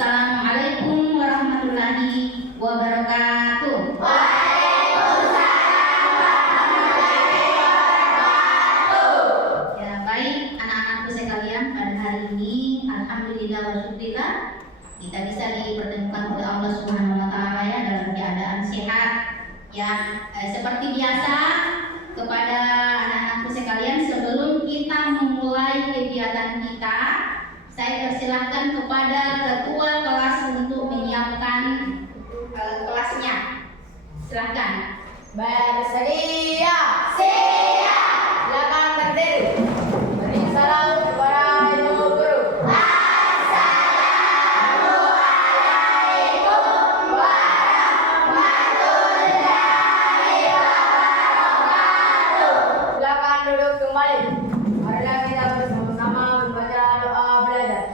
Assalamualaikum warahmatullahi wabarakatuh. Waalaikumsalam warahmatullahi wabarakatuh. Ya, baik anak-anakku sekalian, pada hari ini alhamdulillah wa syukurillah kita bisa dipertemukan oleh Allah Subhanahu wa taala ya dalam keadaan sehat. Ya, seperti biasa kepada anak-anakku sekalian, sebelum kita memulai kegiatan kita, saya persilahkan kepada ketua kelas untuk menyiapkan kelasnya. Silahkan. Bersedia. Siap. Silakan berdiri. Beri salam kepada Ibu Guru. Assalamualaikum warahmatullahi wabarakatuh. Silakan duduk kembali. Marilah kita bersama-sama membaca doa belajar.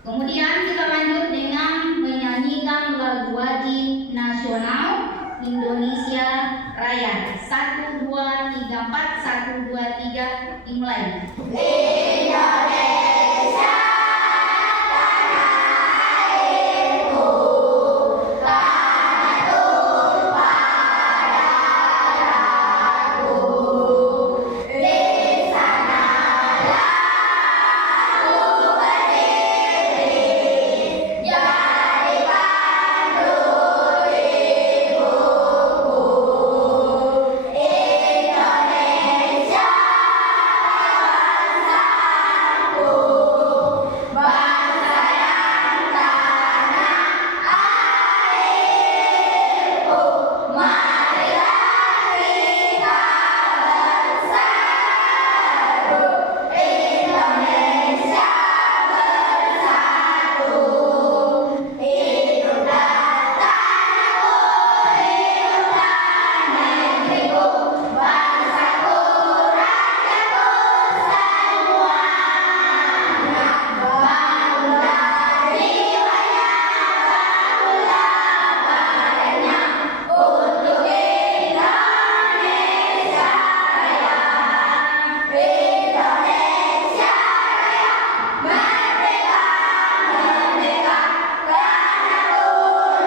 Kemudian kita lanjut dengan menyanyikan lagu wajib nasional Indonesia Raya. 1, 2, 3, 4, 1, 2, 3, dimulai. Indonesia tanah airku, tanah tumpah darahku. Di sanalah aku berdiri, jadi pandu ibuku. Indonesia bangsaku, bangsa yang tanah airku. Marilah kita bersatu, Indonesia bersatu. Hiduplah tanahku, hiduplah negeriku, bangsaku, rakyatku semuanya. Bangunlah jiwanya, bangunlah badannya untuk Indonesia Raya. Indonesia Raya, merdeka, merdeka, tanahku,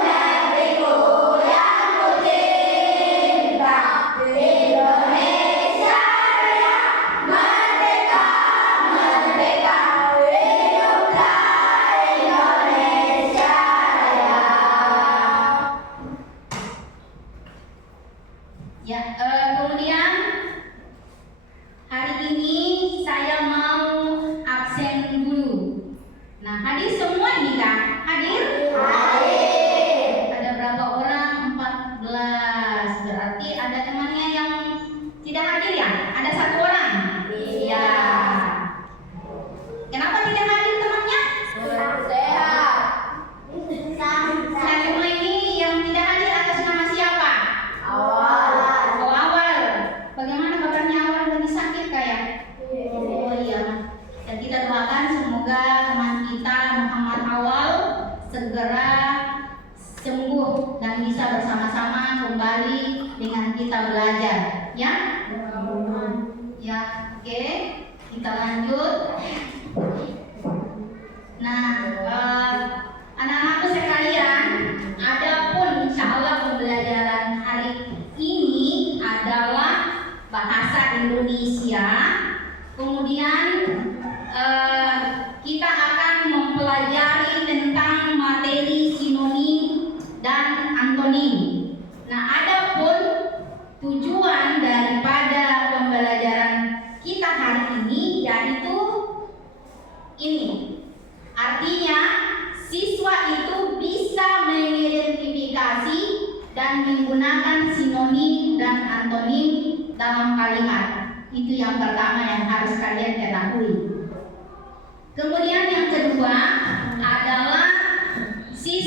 negeriku yang ku cinta. Indonesia Raya, merdeka, merdeka, hiduplah Indonesia Raya. Ya, kemudian hari ini saya mau absen dulu. Nah, hadir semua nih Kak? Hadir? Hadir. Ada berapa orang? 14. Berarti ada temannya yang tidak hadir ya? Ada 1 orang? Iya. Kenapa tidak hadir temannya? Sehat. Nah, semua ini yang tidak hadir atas nama siapa? Awal. Oh, Awal. Bagaimana kabarnya Awal? Lagi sakit kayak? Oh iya. Dan kita doakan semoga teman kita Muhammad Awal segera sembuh dan bisa bersama-sama kembali dengan kita belajar, ya? Ya, oke. Kita lanjut. Nah, anak-anakku sekalian, adapun insya Allah pembelajaran hari ini adalah bahasa Indonesia. Kemudian kita akan mempelajari tentang materi sinonim dan antonim. Nah, adapun tujuan daripada pembelajaran kita hari ini yaitu ini. Artinya siswa itu bisa mengidentifikasi dan menggunakan sinonim dan antonim dalam kalimat. Itu yang pertama yang harus kalian ketahui. Kemudian yang kedua adalah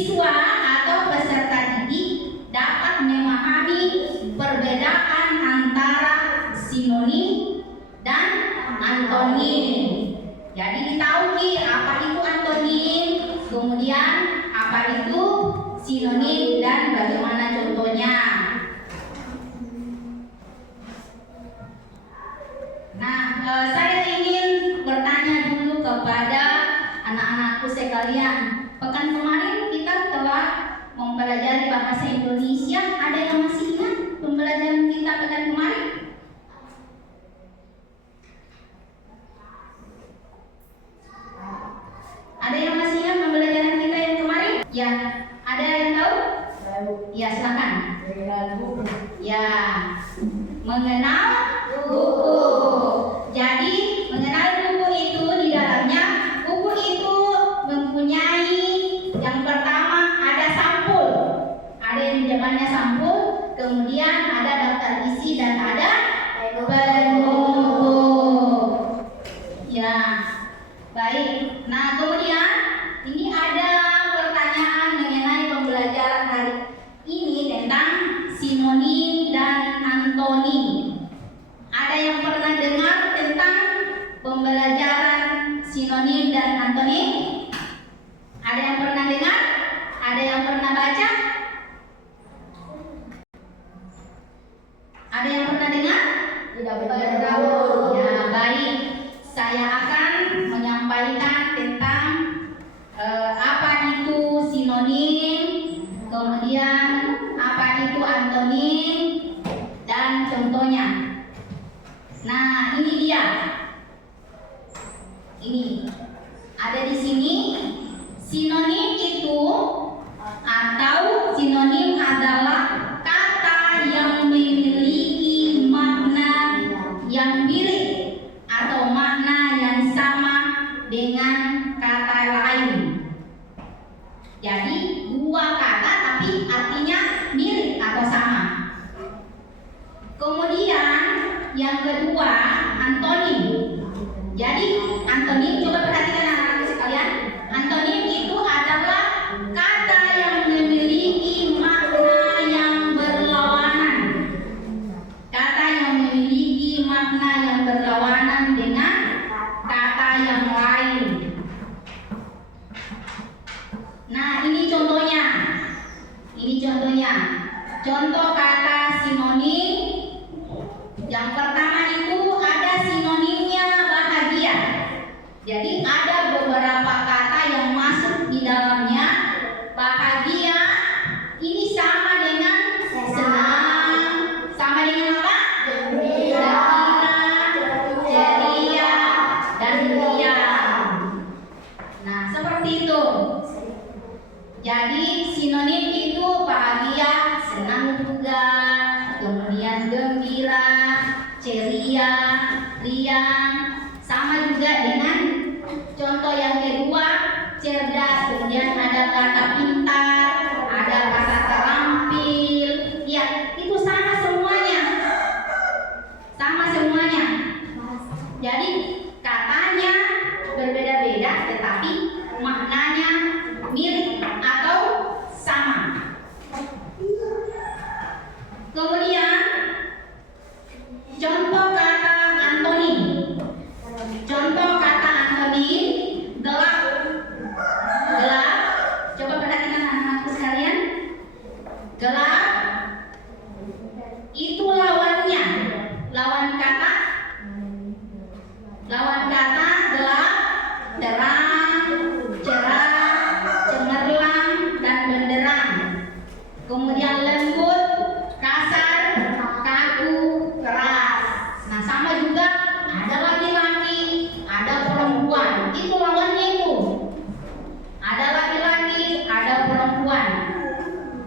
siswa atau peserta didik dapat memahami perbedaan antara sinonim dan antonim. Jadi ditahui apa itu antonim, kemudian apa itu sinonim dan bagaimana contohnya. Nah, saya ingin bertanya dulu kepada anak-anakku sekalian. Pekan kemarin kita telah mempelajari bahasa Indonesia. Ada yang masih ingat pembelajaran kita pekan kemarin? Ada yang masih ingat pembelajaran kita yang kemarin? Ya, ada yang tahu? Ya, silakan. Ya, mengenal buku. Jadi, mengenal buku itu di dalamnya buku itu mempunyai yang pertama ada sampul. Ada yang di depannya sampul, kemudian ada daftar isi dan ada penutup. Ya. Baik, nah kemudian ini ada pertanyaan mengenai pembelajaran hari ini tentang sinonim dan antonim. Ada yang pernah dengar tentang pembelajaran sinonim dan antonim? Ada yang pernah dengar? Ada yang pernah baca? Ada yang pernah dengar? Tidak pernah. Ya, baik. Saya akan menyampaikan tentang apa itu sinonim, kemudian apa itu antonim dan contohnya. Nah, ini dia. Ini ada di sini. Sinonim itu atau sinonim adalah kata yang memiliki makna yang mirip atau makna yang sama dengan kata lain. Jadi dua kata tapi artinya mirip atau sama. Kemudian yang kedua antonim. Jadi antonim, coba perhatikan anak-anak sekalian. Antonim itu adalah kata yang memiliki makna yang berlawanan. Kata yang memiliki makna yang berlawanan dengan kata yang lain. Nah, ini contohnya. Ini contohnya. Contoh kata sinonim. Yang pertama itu ada sinonimnya bahagia. Jadi ada beberapa kata yang masuk di dalamnya. Bahagia ini sama dengan senang. Sama dengan apa? Gembira, ceria, dan riang. Nah, seperti itu. Jadi sinonim itu bahagia, senang juga, kemudian gembira, ceria, riang. Sama juga dengan contoh yang kedua, cerdas, kemudian ada kata pintar, ada kata terampil. Ya, itu sama semuanya. Sama semuanya. Jadi katanya berbeda-beda tetapi maknanya mirip atau sama. Kemudian contoh kata antonim. Contoh kata antonim, gelap. Gelap. Coba perhatikan anak-anakku sekalian. Gelap itu lawannya. Lawan kata gelap, terang, cerah, cemerlang, dan benderang. Kemudian lembut, kasar, kaku, keras. Nah, sama juga ada laki-laki, ada perempuan. Itu lawannya itu. Ada laki-laki, ada perempuan.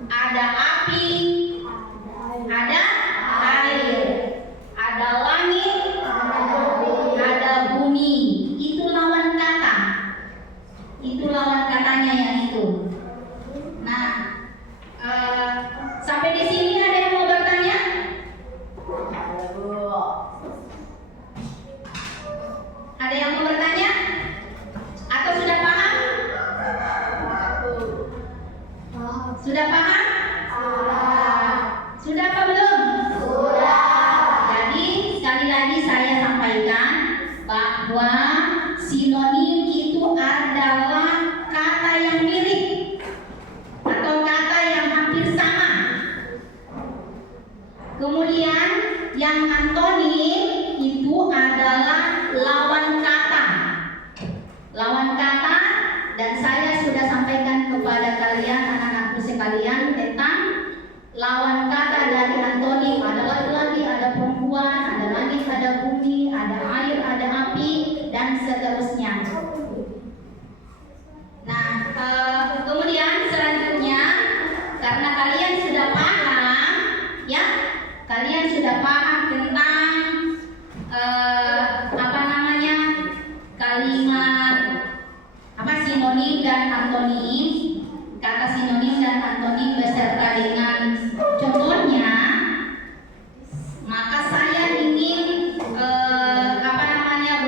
Ada api, ada air. Ada langit, ada bumi. Itu lawan kata. Itu lawan katanya yang itu. Nah, sampai di sini ada yang mau bertanya? Ada yang mau bertanya? Atau sudah paham? dan saya sudah sampaikan kepada kalian anak-anakku sekalian tentang lawan kata dari antonim. Ada laki-laki, ada perempuan, ada langit, ada bumi, ada air, ada api, dan seterusnya. Nah, kemudian selanjutnya, karena kalian sudah paham, ya, kalian sudah paham tentang kalimat sinonim dan antonim, kata sinonim dan antonim beserta dengan contohnya, maka saya ingin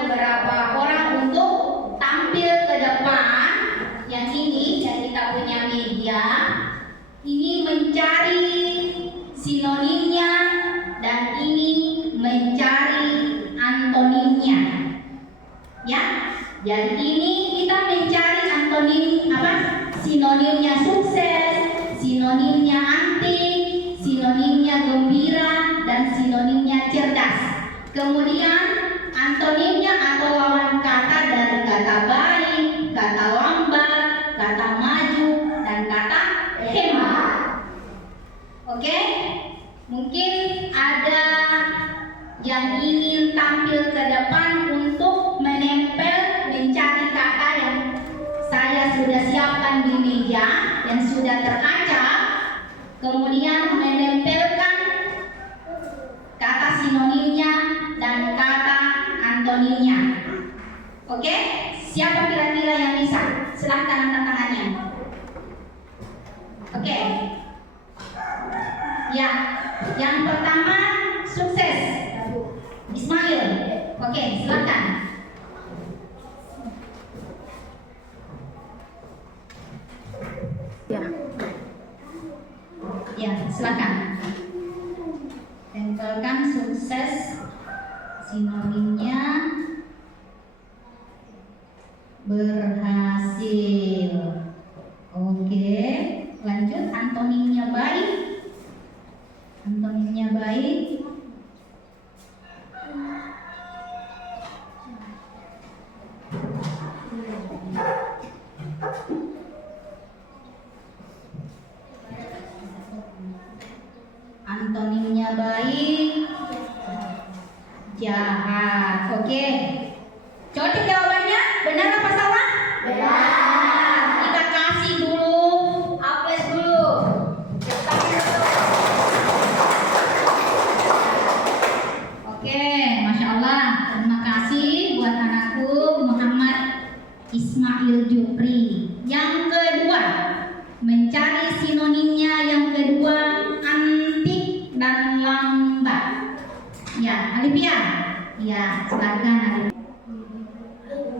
beberapa orang untuk tampil ke depan. Yang ini yang kita punya media ini mencari sinonimnya dan ini mencari antonimnya, ya. Jadi ini kita mencari antonim sinonimnya sukses, sinonimnya antik, sinonimnya gembira, dan sinonimnya cerdas. Kemudian antonimnya atau lawan kata dari kata baik, kata lambat, kata maju, dan kata hemat. Oke? Mungkin ada yang ingin tampil ke depan untuk menempel, mencari kata yang saya sudah siapkan di meja yang sudah terkaca, kemudian menempelkan kata sinonimnya dan kata antonimnya. Oke? Siapa kira-kira yang bisa? Silahkan angkat tangannya. Oke. Ya, yang pertama sukses, Ismail. Oke, silakan. Ya, silakan. Tempelkan sukses, sinonimnya berhasil. Oke, lanjut antonimnya baik. Antonimnya baik. Antonimnya baik, jahat. Oke. Cocok jawabannya? Benar apa salah? Benar. Kita kasih dulu aplaus dulu. Oke, Masya Allah. Terima kasih buat anakku Muhammad Ismail Jupri. Yang kedua, mencari sinonimnya yang kedua antik dan lambat. Ya, Alifia. Ya, silakan Alifia.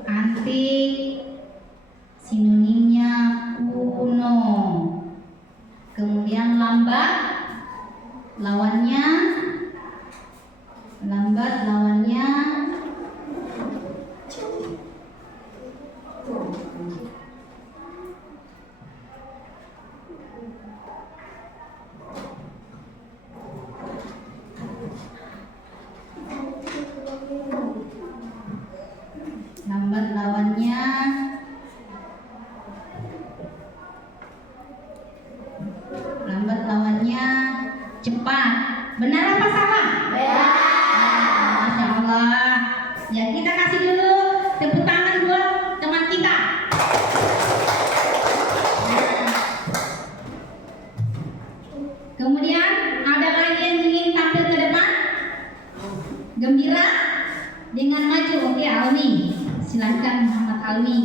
Antik, sinonimnya kuno. Kemudian lambat, lawannya cepat. Benar apa salah? Benar. Masya Allah. Ya, kita kasih dulu tepuk tangan buat teman kita. Kemudian ada lagi yang ingin tampil ke depan? Gembira dengan maju. Oke, Almi. Silakan Muhammad Almi.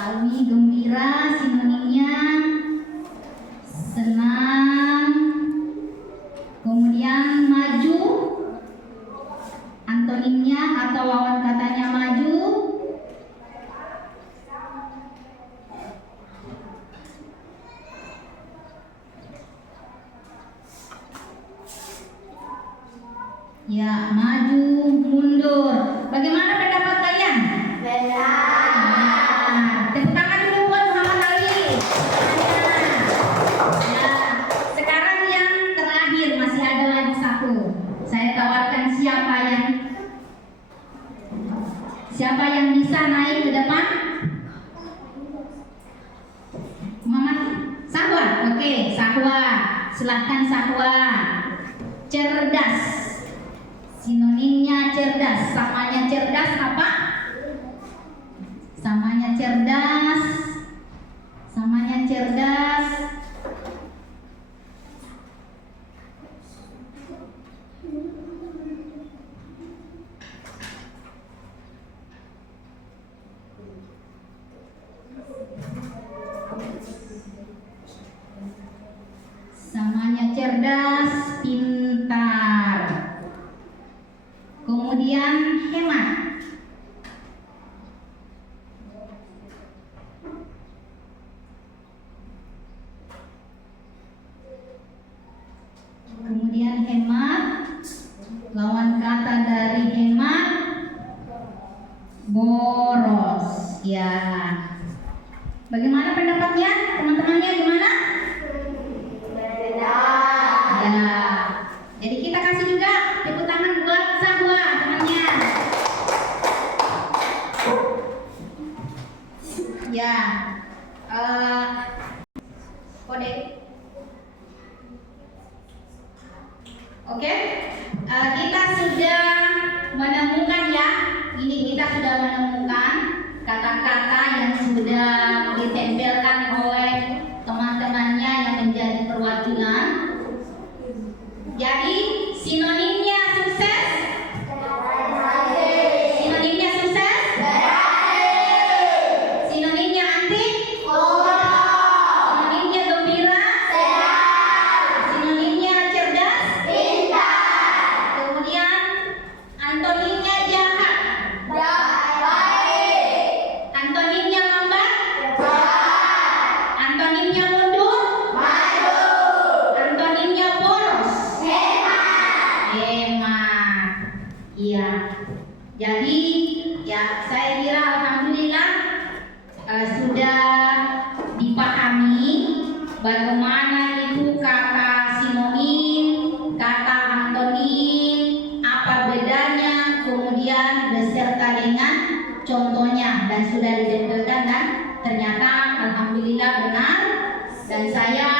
Almi gembira, sinonimnya senang. Kemudian maju, antonimnya atau lawan katanya maju. Ya, maju, mundur. Bagaimana pendapat kalian? Benar. Tepuk tangan Silahkan Sahwa. Cerdas. Sinonimnya cerdas. Samanya cerdas apa? Samanya cerdas. Samanya cerdas. Samanya cerdas, pintar. Kemudian hemat. Kemudian hemat. Lawan kata dari hemat, boros. Ya. Bagaimana pendapatnya? Teman-temannya gimana? Ya. Jadi kita kasih juga tepuk tangan buat Sahwa temannya. Ya. Kode. Oke. Kita sudah menemukan ya. Ini kita sudah menemukan kata-kata yang sudah ditempelkan oleh teman-temannya yang menjadi perwakilan. Jadi sinonimnya sukses. Sinonimnya sukses. Sinonimnya antik. Sinonimnya gembira. Sinonimnya cerdas. Kemudian antonimnya jahat. Antonimnya lambat. Antonimnya mundur. Antonimnya boros. Hemat. Iya. Jadi ya saya kira alhamdulillah sudah dipahami bagaimana itu kata sinonim, kata antonim, apa bedanya, kemudian beserta dengan contohnya, dan sudah ditempelkan dan ternyata alhamdulillah benar, dan saya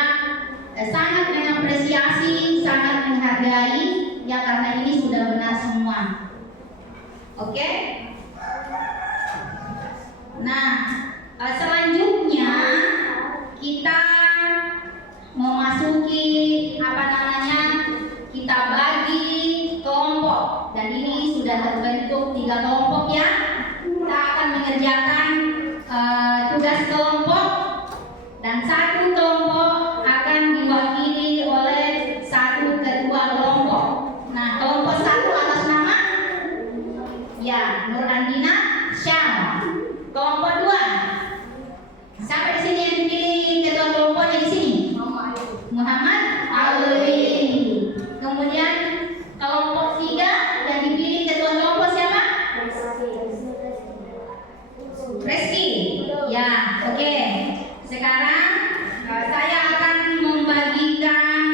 sangat mengapresiasi, sangat menghargai ya karena ini sudah benar semua. Oke? Nah, selanjutnya kita memasuki kita bagi kelompok, dan ini sudah terbentuk 3 kelompok ya. Kita akan mengerjakan tugas kelompok, dan 1 kelompok akan diwakili oleh 1 ketua kelompok. Nah, kelompok 1 atas nama ya Nur Andina Syam. Kelompok 2 sampai di sini yang dipilih ketua kelompoknya di sini Muhammad Ali. Kemudian kelompok 3 yang dipilih ketua kelompok siapa? Reski. Ya, oke. Sekarang saya akan membagikan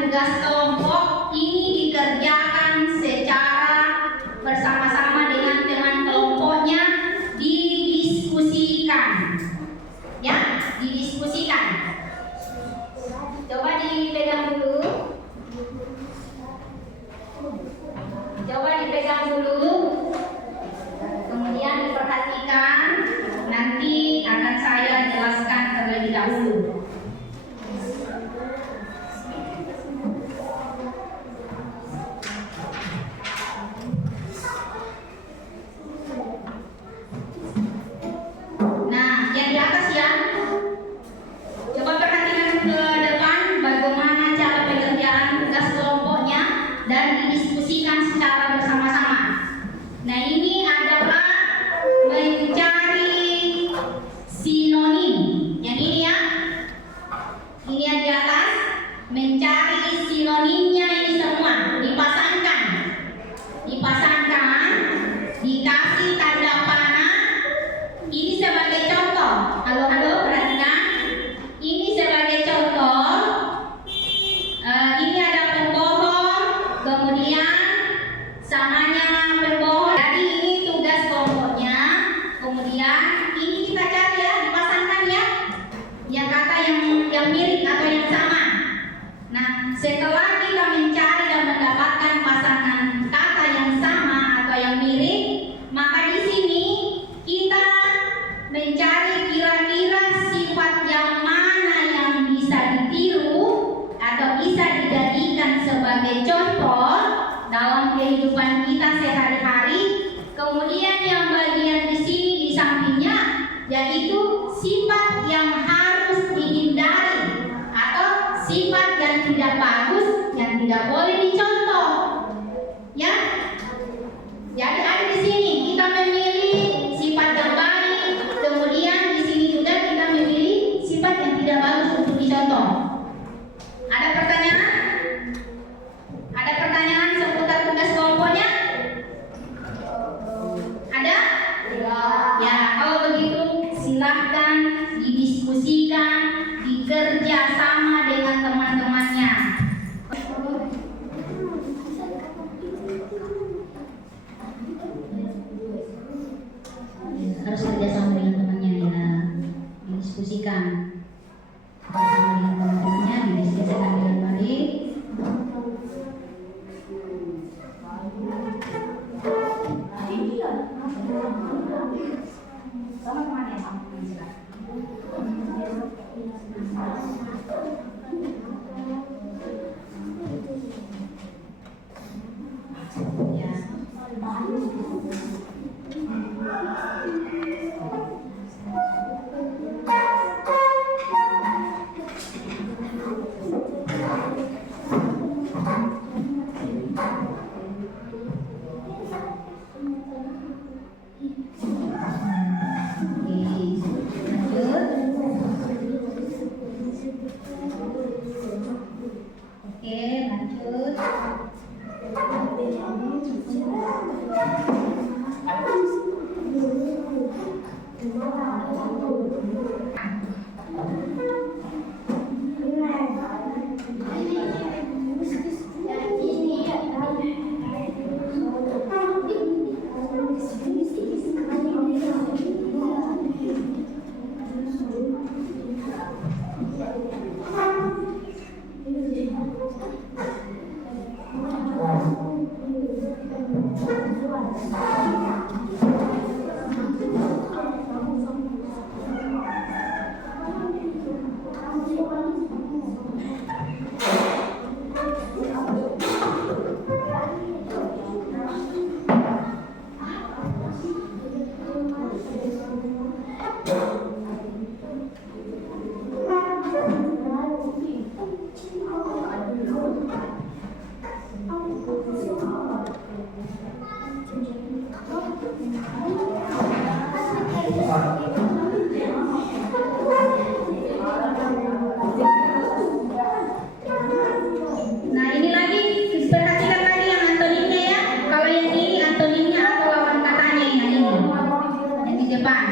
tugas kelompok ini dikerjakan secara bersama-sama dengan teman kelompoknya, didiskusikan. Ya, didiskusikan. Coba dipegang dulu. Kemudian diperhatikan. Nanti akan saya jelaskan terlebih dahulu. Nah, yang di atas ya. Coba perhatikan ke depan bagaimana cara pengerjaan tugas kelompoknya dan didiskusikan secara bersama-sama. Nah, ini adalah mencari sinonim. Yang ini ya. Ini yang di atas, mencari sinonimnya ini semua dipasangkan. Dikasih tanda panah. Ini sebagai contoh. Halo, perhatikan. Ini sebagai contoh. Ini ada pembohong, kemudian samanya pembohong. Jadi ini tugas kelompoknya. Kemudian ini kita cari ya, dipasangkan ya. Yang kata yang mirip mencari kira-kira sifat yang mana yang bisa ditiru atau bisa dijadikan sebagai contoh dalam kehidupan kita sehari-hari. Kemudian yang bagian di sini di sampingnya yaitu sifat yang harus dihindari atau sifat yang tidak bagus yang tidak boleh dicontoh. Ya. Jadi ada di sini kita memilih sifat yang baik, kemudian di sini juga kita memilih sifat yang tidak bagus untuk dicontoh. Ada pertanyaan? Ada pertanyaan seputar tugas kelompoknya? Ada? Ya, kalau begitu silahkan didiskusikan, dikerja sama dengan teman-temannya. Harus kerja sama dengan temannya ya, didiskusikan bersama dengan teman-temannya, didiskusikan dengan baik. Sama temannya, sama teman silakan. Ya. Nah ini lagi perhatikan lagi yang antonimnya ya. Kalau yang ini antonimnya atau lawan katanya yang ini, yang di depan.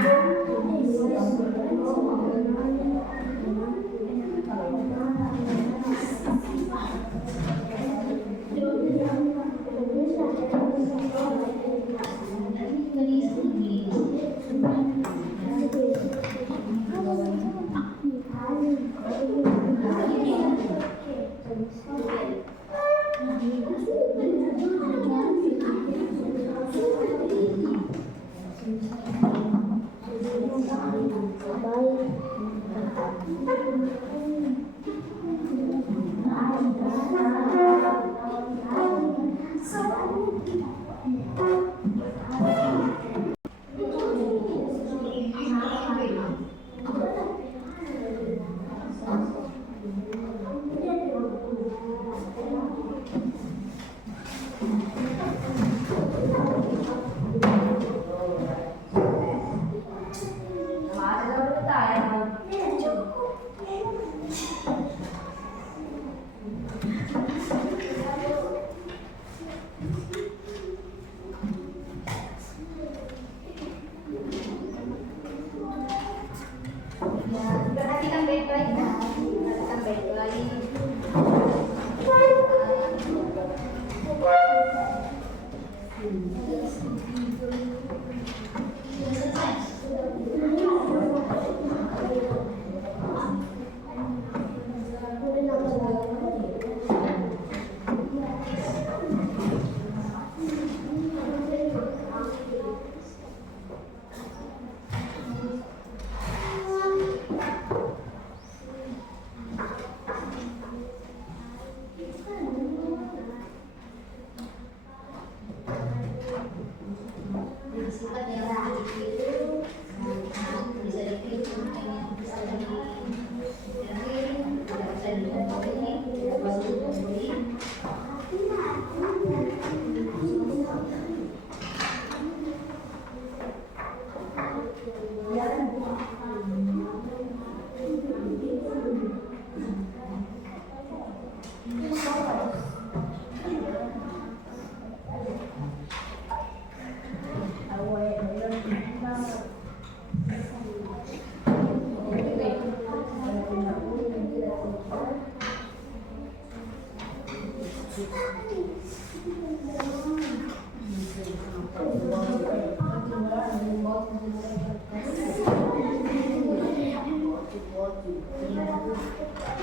Perhatikan baik-baik. Perhatikan baik-baik.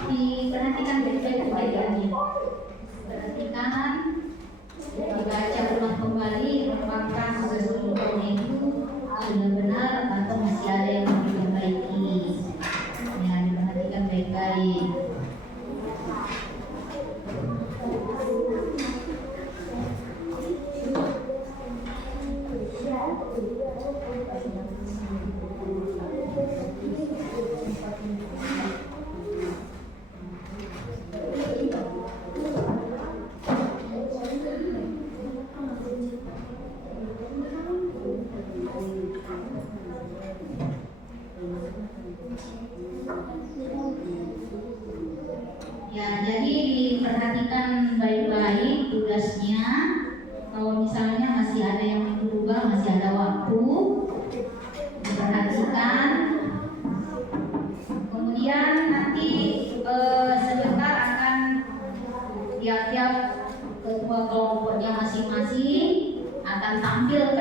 Diperhatikan baik-baik kejadiannya. Perhatikan, dibaca ulang kembali apakah sesungguhnya itu sudah benar atau masih ada yang mau diperbaiki. Ya, diperhatikan baik-baik. Ya, jadi diperhatikan baik-baik tugasnya. Kalau misalnya masih ada yang berubah, masih ada waktu, diperhatikan. Kemudian nanti sebentar akan tiap-tiap ketua kelompoknya masing-masing akan tampil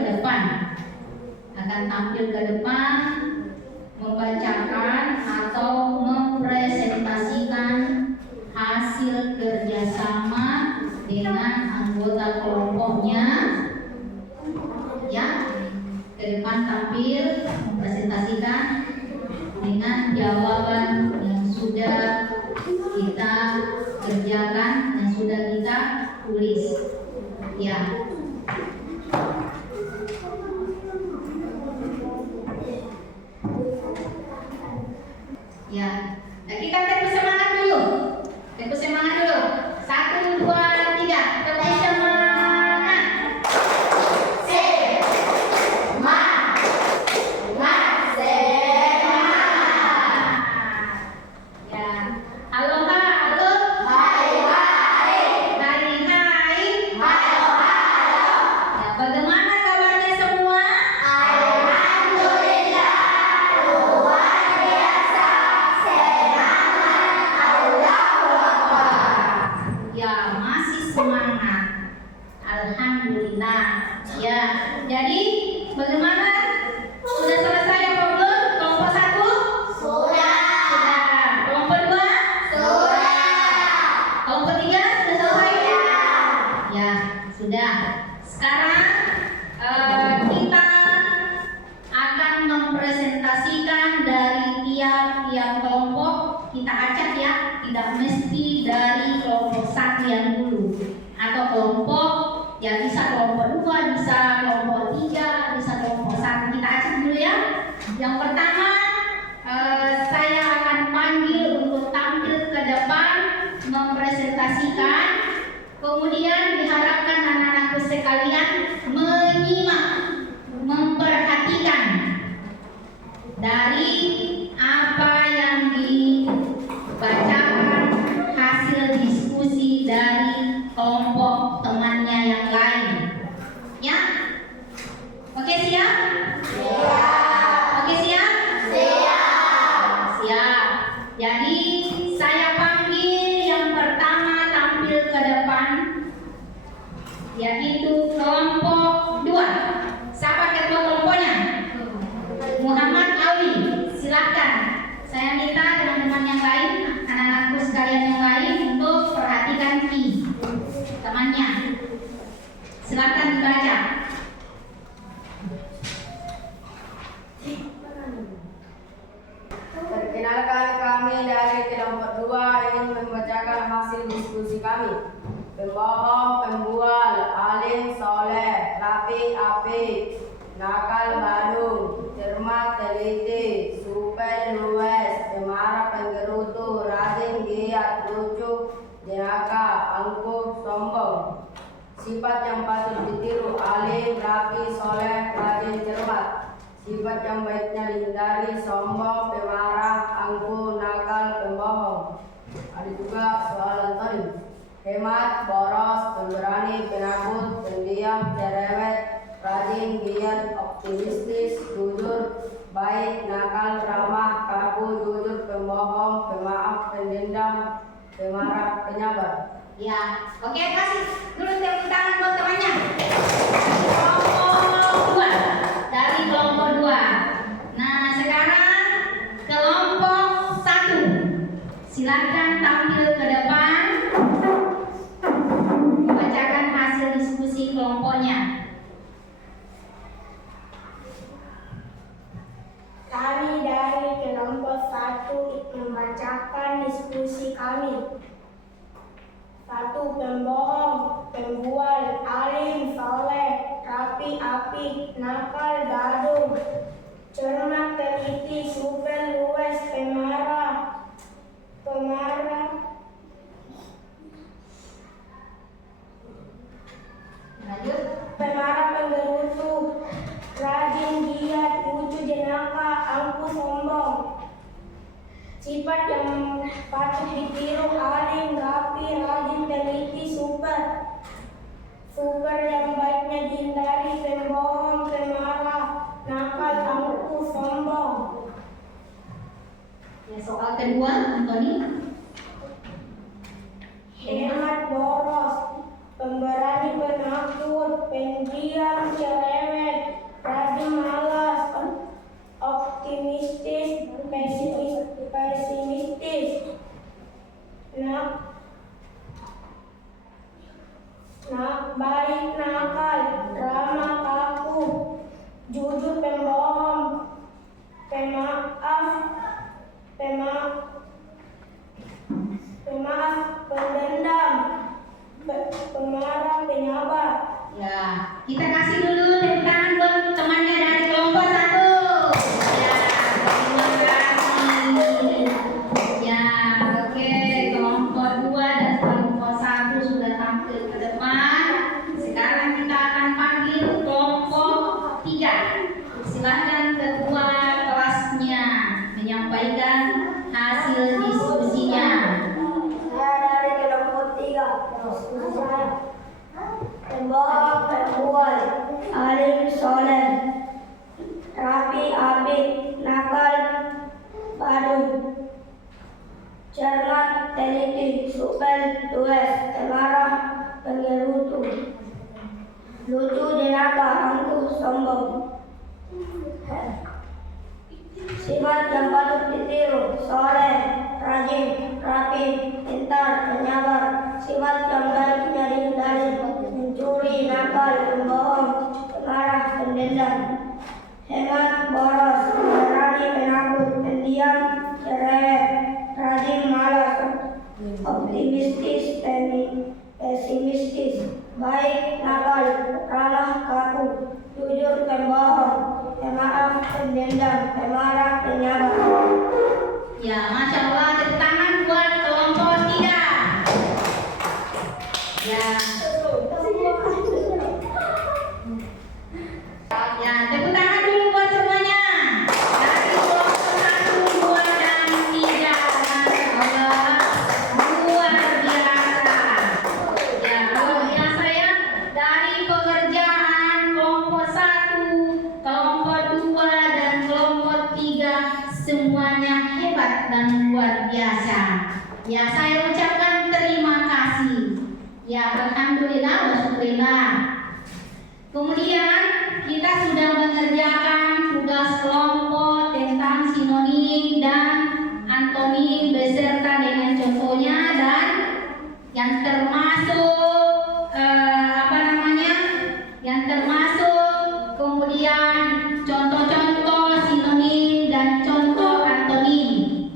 ke depan, membacakan atau mempresentasikan hasil kerjasama dengan anggota kelompoknya. Ya, ke depan tampil mempresentasikan dengan jawaban yang sudah kita kerjakan, yang sudah kita tulis. Ya. Ya, nah, kita tepuk semangat dulu. 1, 2, 3, tepuk semangat. Ya, halo. Ya, bagaimana kabarnya semua? Ya, masih semangat. Alhamdulillah. Ya, jadi bagaimana? Sudah selesai apa belum? Kelompok 1? Sudah. Kelompok 2? Sudah. Kelompok 3 sudah selesai? Ya, sudah. Sekarang kita akan mempresentasikan dari tiap-tiap kelompok. Kita acak ya, tidak mesti dari kelompok 1 yang dulu, atau kelompok ya, bisa kelompok 2, bisa kelompok 3, bisa kelompok 1. Kita acak dulu ya. Yang pertama saya akan panggil untuk tampil ke depan mempresentasikan. Kemudian diharapkan anak-anakku sekalian menyimak, memperhatikan dari apa yang dibacakan, hasil diskusi dari kelompok temannya yang lain. Ya? Oke, siap? Oke, siap? Siap. Jadi saya panggil yang pertama tampil ke depan, yaitu kelompok 2. Siapa ketua kelompoknya? Muhammad Awi. Silakan. Saya minta teman-teman yang lain, anak-anakku sekalian yang lain, untuk perhatikan temannya. Silakan dibaca. Perkenalkan, kami dari kelompok 2 ingin membacakan hasil diskusi kami. Pembohong, pembual, alim, soleh, rapi, apik, nakal, badung, cermat, teliti, supel, luwes, pemarah, penggerutu, rajin, giat, lucu, jenaka, angkuh, sombong. Sifat yang patut ditiru: alim, rapi, soleh, rajin, cermat. Sifat yang baiknya dihindari: sombong, pemarah, angkuh, nakal, pembohong. Ada juga soal antonim: hemat, boros, pemberani, penakut, pendiam, cerewet, rajin, giat, optimistis, jujur, baik, nakal, ramah, kaku, jujur, pembohong, pemaaf, pendendam, pemarah, penyabar. Ya, oke, kasih dulu tepuk tangan buat temannya. Kelompok 2, dari kelompok 2. Nah, sekarang kelompok 1. Silakan tampil ke depan. Bacakan hasil diskusi kelompoknya. Kami dari kelompok 1 membacakan diskusi kami. 1. Pembohong, pembual, alim, soleh, rapi, apik, nakal, gaduh, cermat, teliti, supel, luwes, pemarah, Lanjut. pemarah, penggerutu, rajin, giat, lucu, jenaka, angkuh, sombong. Sifat yang patut ditiru: alim, rapi, rajin, teliti, super yang baiknya dihindari, pembohong, pemarah, nakal, angkuh, sombong. Ya, soal kedua, Antoni. Hemat, boros, pemberani, penakut, pendiam, cerewet, rajin, malas, optimistis, pesimistis, baik, nakal, ramah, kaku, jujur, pembohong, pemaaf, pendendam, pemarah, penyabar. Ya, kita kasih dulu tepuk tangan buat temannya dari kelompok 1. Ya, terima kasih. Ya, oke, kelompok 2 dan kelompok 1 sudah tampil ke depan. Sekarang kita akan panggil kelompok 3. Silakan ketua kelasnya menyampaikan hasil diskusinya. Saya dari kelompok 3. Diskusi saya: pembohong, pembual, alim, soleh, rapi, apik, nakal, gaduh, cermat, teliti, supel, luwes, pemarah, penggerutu, lucu, jenaka, angkuh, sombong. Sifat yang patut ditiru: soleh, rajin, rapi, pintar, penyabar. Sifat yang baiknya dihindari: mencuri, nakal, pembohong, pemarah, pendendam. Hemat, boros, pemberani, penakut, pendiam, cerewet, rajin, malas, optimistis, pesimistis, baik, nakal, ramah, kaku, jujur, pembohong, pemaaf, pendendam, pemarah, penyabar. Ya, Masya Allah, tepuk tangan buat kelompok 3. Ya, tepuk tangan dulu buat semuanya. Dari kelompok 1, 2, dan 3. Masya Allah, luar biasa. Ya, luar biasa ya. Dari pengerjaan kelompok 1, kelompok 2, dan kelompok 3, semuanya hebat dan luar biasa. Ya, saya ucapkan terima kasih. Ya, alhamdulillah wa syukurillah. Kemudian kita sudah mengerjakan tugas kelompok tentang sinonim dan antonim beserta dengan contohnya, dan yang termasuk yang termasuk kemudian contoh-contoh sinonim dan contoh antonim.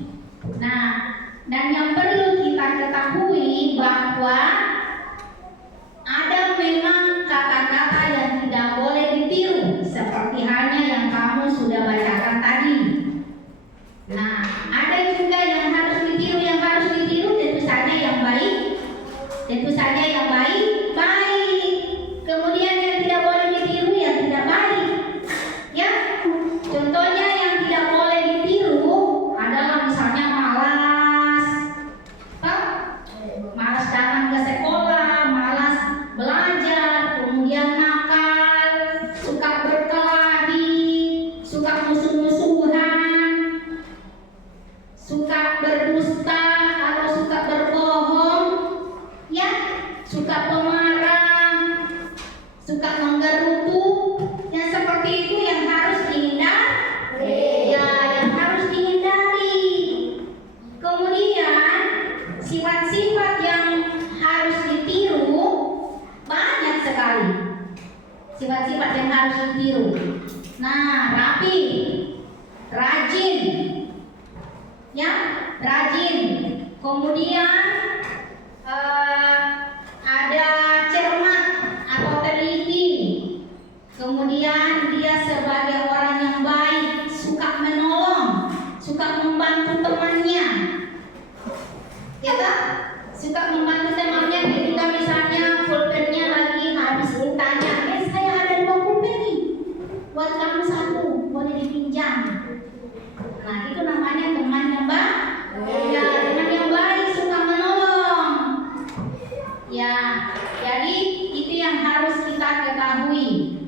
Nah, dan yang perlu kita ketahui bahwa ada memang kata-kata yang tidak boleh ditiru, seperti halnya yang kamu sudah bacakan Kemudian ada cermat atau teliti. Kemudian dia sebagai orang yang baik, suka menolong, suka membantu temannya. Ya tak? Suka membantu temannya ketika misalnya pulpennya lagi habis, tanya, saya ada 2 pulpen nih, buat kamu 1, boleh dipinjam. Nah itu namanya teman yang baik. Ya, teman yang baik, suka menolong. Ya, jadi itu yang harus kita ketahui.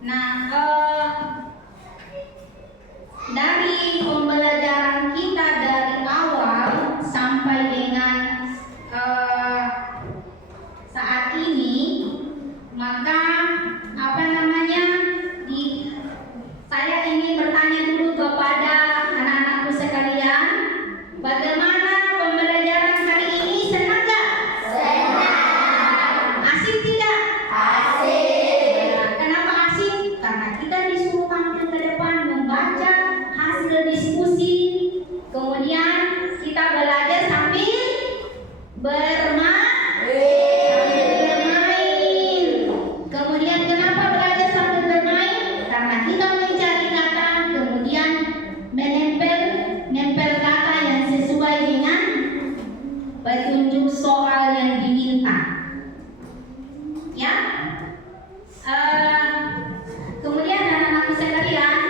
Nah, dari pembelajaran kita dari awal sampai dengan saat ini, maka saya ingin bertanya dulu kepada anak-anakku sekalian, bagaimana pembelajaran hari ini? Senang gak? Senang. Asik tidak? Asik. Nah, kenapa asik? Karena kita disuruh tampil ke depan membaca hasil diskusi, kemudian kita belajar sambil bermain. Kemudian kenapa belajar sambil bermain? Karena kita mencari kata, kemudian menempel kata yang sesuai dengan petunjuk soal yang diminta. Ya. Kemudian anak-anakku sekalian,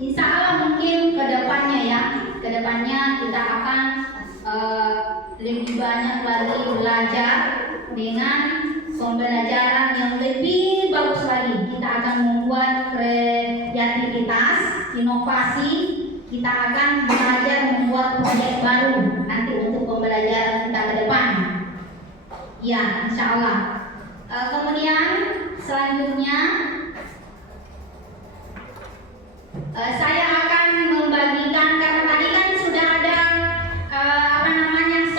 insya Allah mungkin kedepannya kita akan lebih banyak lagi belajar dengan pembelajaran yang lebih bagus lagi. Kita akan membuat kreativitas, inovasi. Kita akan belajar membuat proyek baru nanti untuk pembelajaran kita ke depan. Ya, insya Allah. Kemudian selanjutnya saya akan membagikan, karena tadi kan sudah ada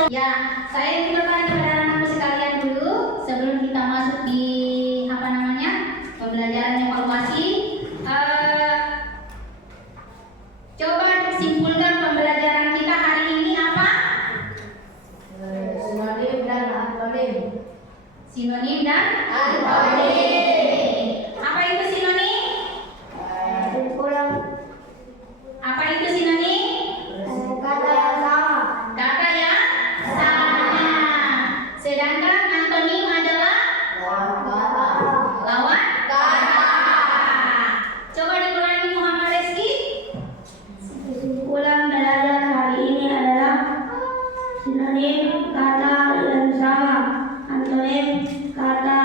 ya, saya ingin bertanya kepada anak-anak sekalian dulu sebelum kita masuk di pembelajaran evaluasi. Coba simpulkan pembelajaran kita hari ini apa? Sinonim dan antonim. Sinonim dan antonim. Apa itu sinonim? Simpulan Apa itu sinonim? kata yang sama. Kata yang sama. Sedangkan antonim adalah lawan kata. Coba diulangi Muhammad Reski. Kesimpulan belajar hari ini adalah sinonim kata yang sama, antonim kata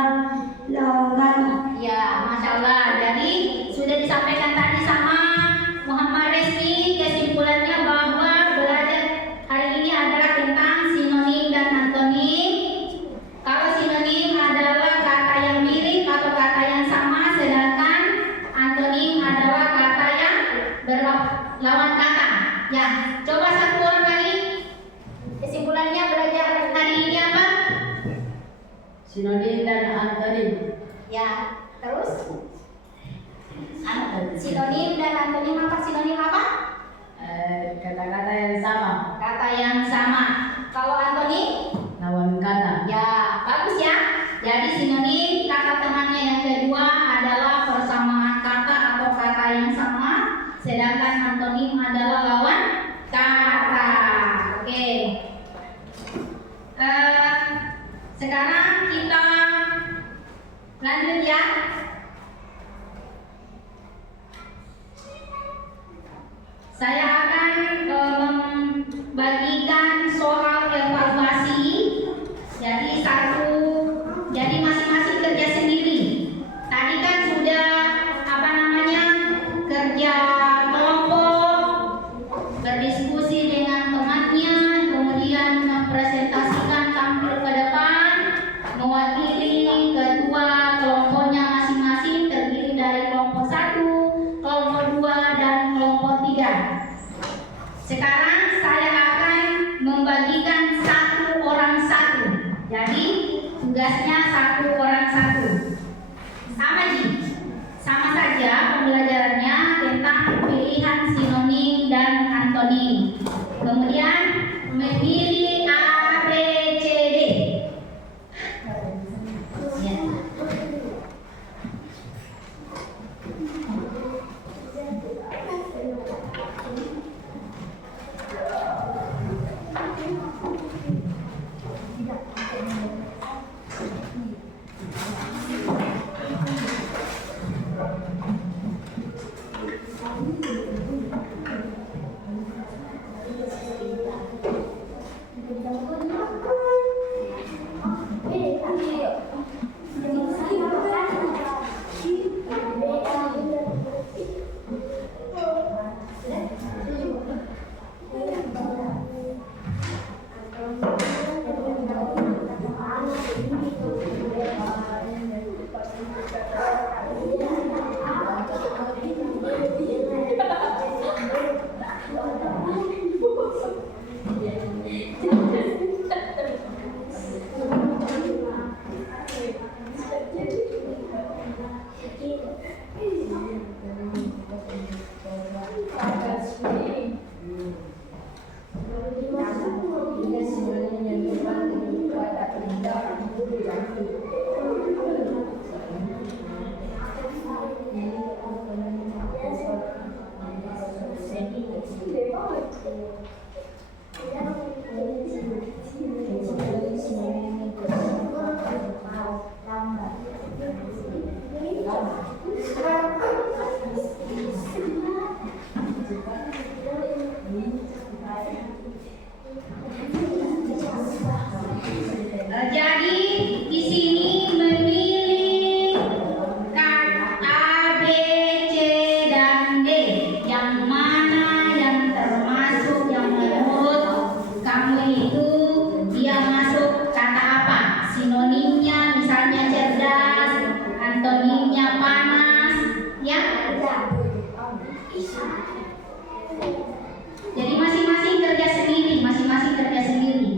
lawan kata. Ya, Masya Allah. Jadi sudah disampaikan tadi sama Muhammad Reski, kesimpulannya bahwa belajar hari ini adalah tentang sinonim dan antonim. Kalau sinonim adalah kata yang mirip atau kata yang sama, sedangkan antonim adalah kata yang berlawan kata. Ya, coba satu orang lagi. Kesimpulannya belajar hari ini apa? Sinonim dan antonim. Ya, terus? Sinonim dan antonim apa? Sinonim apa? Kata-kata yang sama. Kata yang sama. Kalau antonim? Lawan kata. Ya, bagus ya. Jadi sinonim kata temannya yang kedua adalah persamaan kata atau kata yang sama, sedangkan antonim adalah lawan kata. Oke. Sekarang kita lanjut ya. Saya akan membagikan soal evaluasi. Jadi masing-masing kerja sendiri. Tadi kan sudah kerja kelompok, berdiskusi dengan temannya, kemudian mempresentasikan tampil ke depan, mewakili ketua kelompoknya masing-masing terdiri dari kelompok 1, kelompok 2, dan kelompok 3. Sekarang saya akan membagikan 1 orang 1. Jadi tugasnya 1 orang 1. Sama Ji? Kemudian memilih A, B, C, D. Ya. Jadi di sini memilih kata A, B, C, dan D. Yang mana yang termasuk yang menurut kamu itu dia masuk kata apa? Sinonimnya misalnya cerdas, antonimnya panas, ya? Jadi masing-masing kerja sendiri, masing-masing kerja sendiri.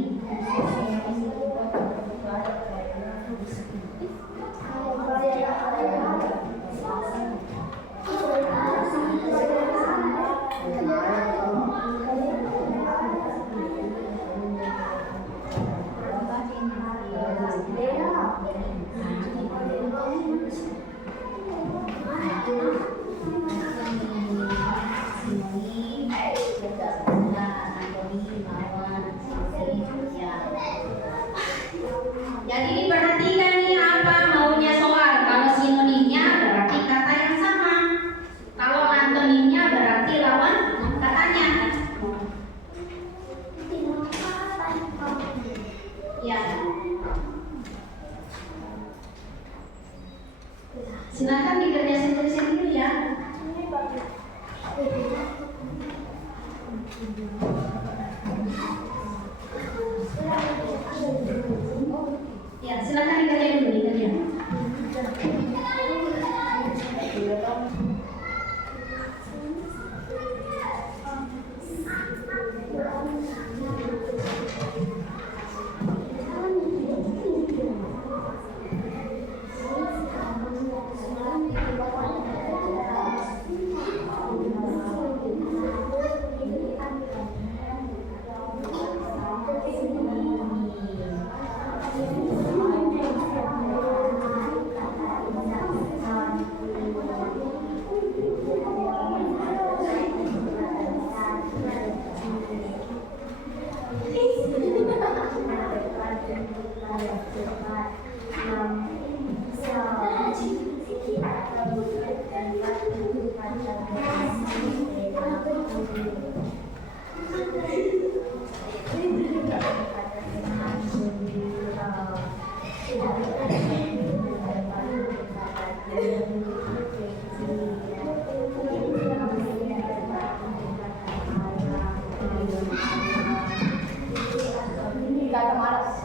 Jadi diperhatikan nih apa maunya soal. Kalau sinonimnya berarti kata yang sama. Kalau antonimnya berarti lawan katanya. Ya. Silakan dikerjain sendiri ya. Ya, silakan dikerjain dulu, dikerjain. Kata malas.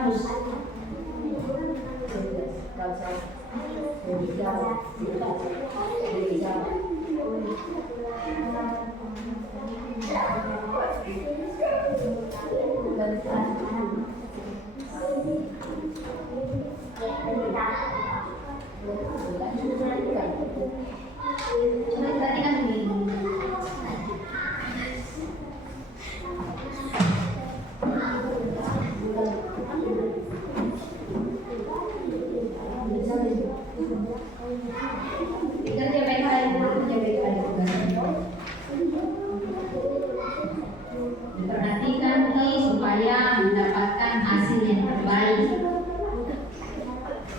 kampus. Coba perhatikan ini. Kerja baik-baik, kerja baik-baik juga. Diperhatikan nih supaya mendapatkan hasil yang terbaik.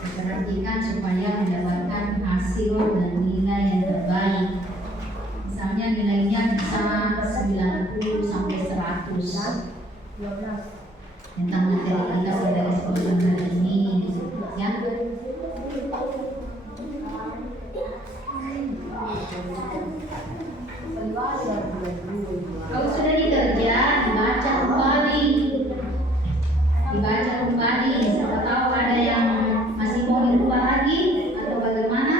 Diperhatikan supaya mendapatkan hasil dan nilai yang terbaik. Misalnya nilainya bisa 90 sampai 100 tentang materi kita pada kesempatan hari ini, ya. Kalau sudah dikerja, dibaca kembali. Dibaca kembali, siapa tahu ada yang masih mau dirubah lagi atau bagaimana.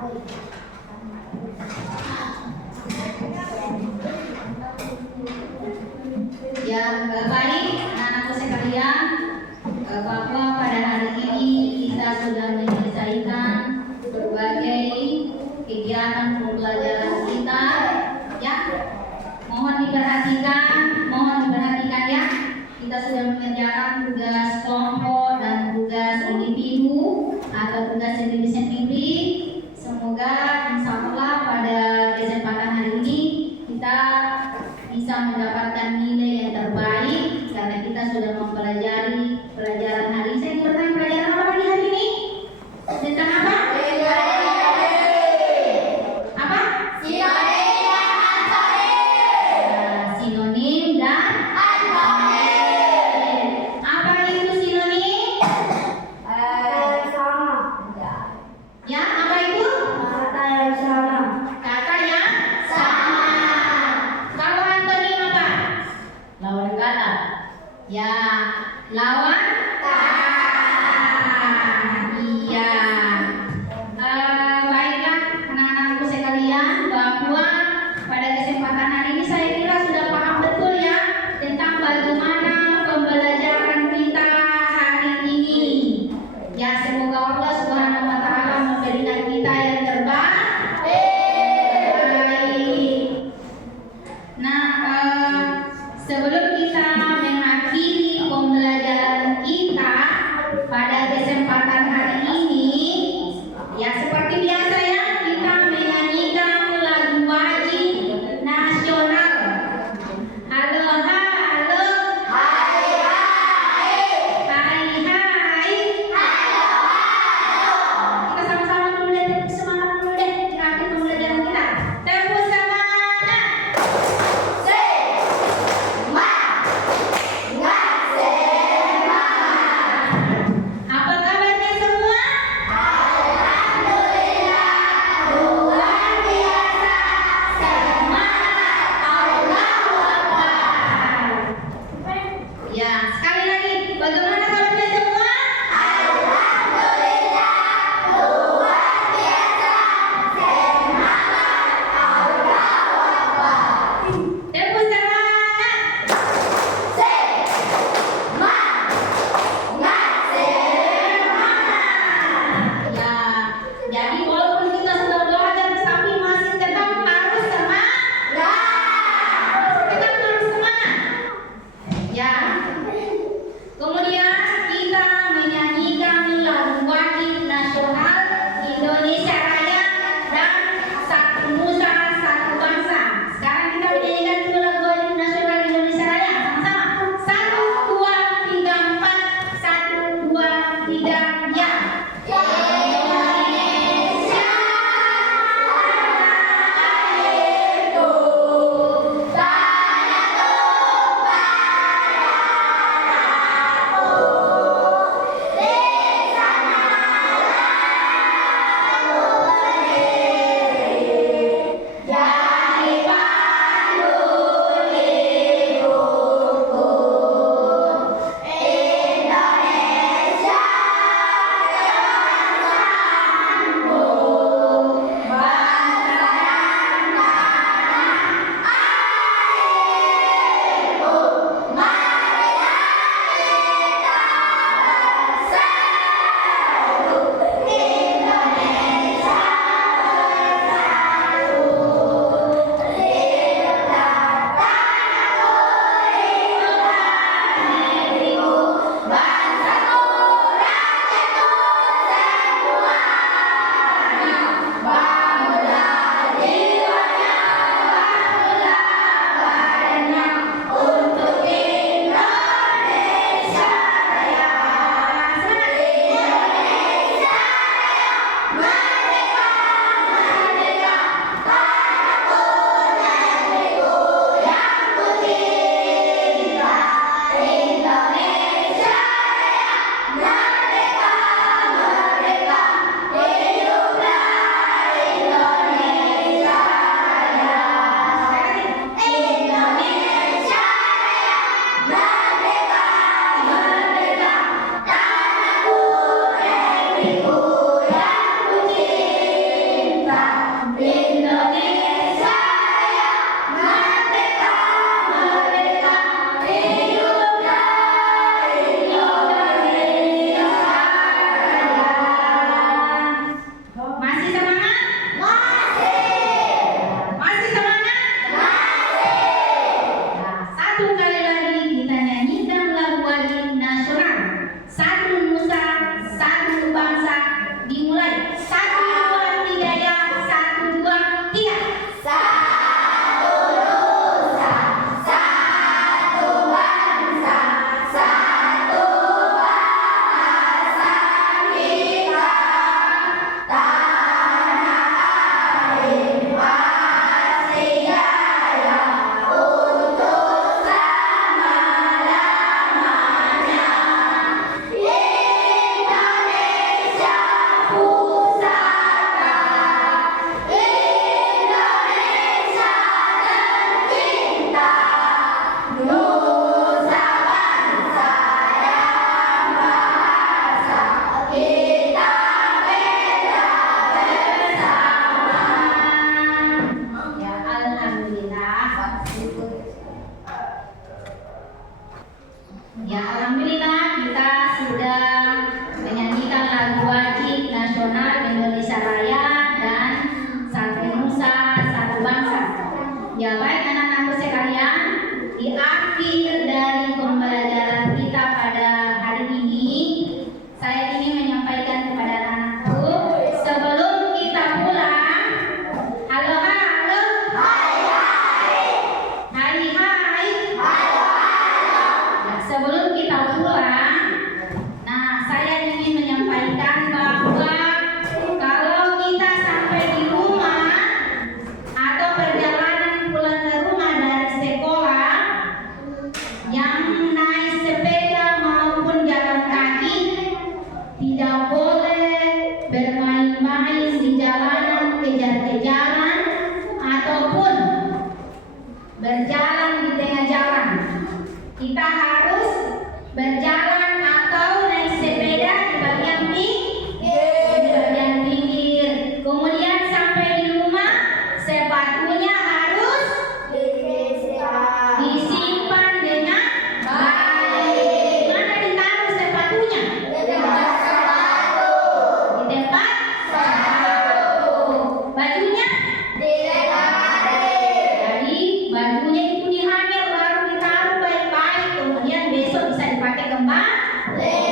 Ya, baik anak-anakku sekalian, bahwa pada hari ini kita sudah menyelesaikan berbagai kegiatan pembelajaran kita, ya. Mohon diperhatikan ya. Kita sudah mengerjakan tugas kelompok dan tugas individu atau tugas sendiri-sendiri. Semoga insya Allah pada kesempatan hari ini kita bisa mendapatkan nilai yang terbaik karena kita sudah mempelajari pelajaran hari ini. Saya bertanya pelajaran apa lagi hari ini? Tentang apa? Apa? Sinonim dan apa itu sinonim? Kata yang sama. Ya, apa itu? Kata yang sama. Kata yang sama. Kalau antonim apa? Lawan kata. Ya, lawan kata. Iya. Baiklah anak-anakku sekalian, bahwa pada kesempatan hari ini saya kira sudah paham betul ya tentang bagaimana pembelajaran kita hari ini. Ya, semoga Allah Subhanahu wa taala memberikan kita yang terbaik. Nah, sebelum kita mengakhiri pembelajaran kita pada kesempatan hari ini, ya seperti biasa ya, kita menyanyikan lagu wajib nasional. Halo, halo. Hai, hai. Kita sama-sama dulu deh, semangat dulu deh di akhir pembelajaran kita. Tepuk semangat. Apa kabarnya semua? Luar biasa. Semangat. Allahu Akbar. Ya, sekali lagi, bagaimana kabarnya semua? Tepuk semangat. Ya, jadi walaupun kita sudah belajar tapi masih tetap harus semangat. Tetap harus semangat. Ya. Kemudian Ya, alhamdulillah kita sudah menyanyikan lagu wajib nasional Indonesia Raya dan Satu Nusa Satu Bangsa. Ya, baik anak-anakku sekalian, di akhir dari pembelajaran kita pada hari ini, saya ingin menyampaikan kepada anak-anakku sebelum kita pulang. Halo, halo. Hai, hai. Ya, sebelum kita pulang, nah saya ingin menyampaikan bahwa kalau kita sampai di rumah atau perjalanan pulang ke rumah dari sekolah, yang naik sepeda maupun jalan kaki tidak boleh bermain-main di jalanan, kejar-kejaran ataupun berjalan di tengah jalan. Kita harus berjalan atau naik sepeda di bagian pinggir. Kemudian sampai di rumah, sepatunya harus disimpan dengan baik. Mana ditaruh sepatunya? Di tempat sepatu. Bajunya? Jadi bajunya itu dihamil baru ditaruh baik-baik, kemudian besok bisa dipakai kembali.